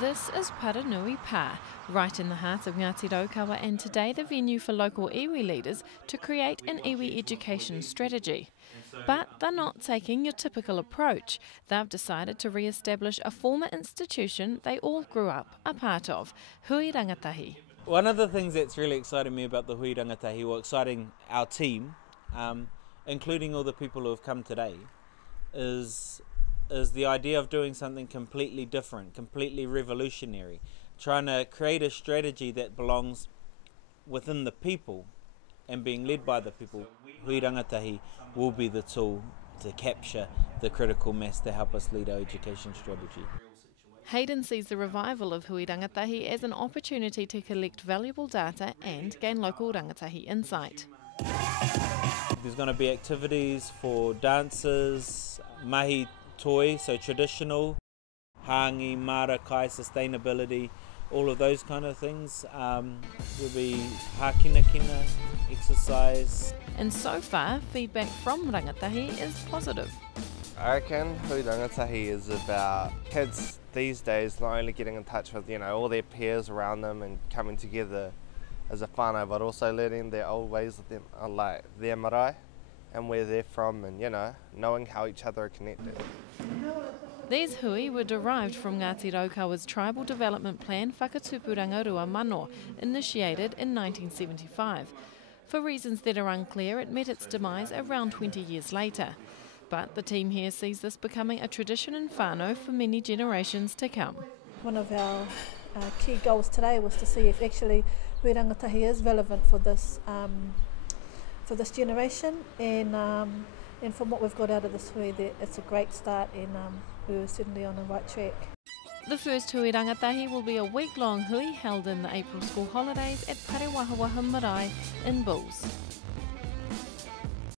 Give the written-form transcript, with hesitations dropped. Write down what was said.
This is Paranui Pa, right in the heart of Ngati Raukawa, and today the venue for local iwi leaders to create an iwi education strategy. But they're not taking your typical approach. They've decided to re-establish a former institution they all grew up a part of, Hui Rangatahi. One of the things that's really exciting me about the Hui Rangatahi, or exciting our team, including all the people who have come today, is the idea of doing something completely different, completely revolutionary, trying to create a strategy that belongs within the people and being led by the people. Hui Rangatahi will be the tool to capture the critical mass to help us lead our education strategy. Hayden sees the revival of Hui Rangatahi as an opportunity to collect valuable data and gain local rangatahi insight. There's going to be activities for dancers, mahi toi, so traditional, hangi, marakai, sustainability, all of those kind of things. There'll be hakinakina, exercise. And so far, feedback from rangatahi is positive. I reckon Hui Rangatahi is about kids these days not only getting in touch with all their peers around them and coming together as a whānau, but also learning their old ways of them, like their marae and where they're from, and knowing how each other are connected. These hui were derived from Ngati Raukawa's Tribal Development Plan Whakatupuranga Rua Mano, initiated in 1975. For reasons that are unclear, it met its demise around 20 years later. But the team here sees this becoming a tradition in whānau for many generations to come. One of our key goals today was to see if actually Hui Rangatahi is relevant for this generation, and from what we've got out of this hui, it's a great start, and we're certainly on the right track. The first Hui Rangatahi will be a week-long hui held in the April school holidays at Parewahawaha Marae in Bulls.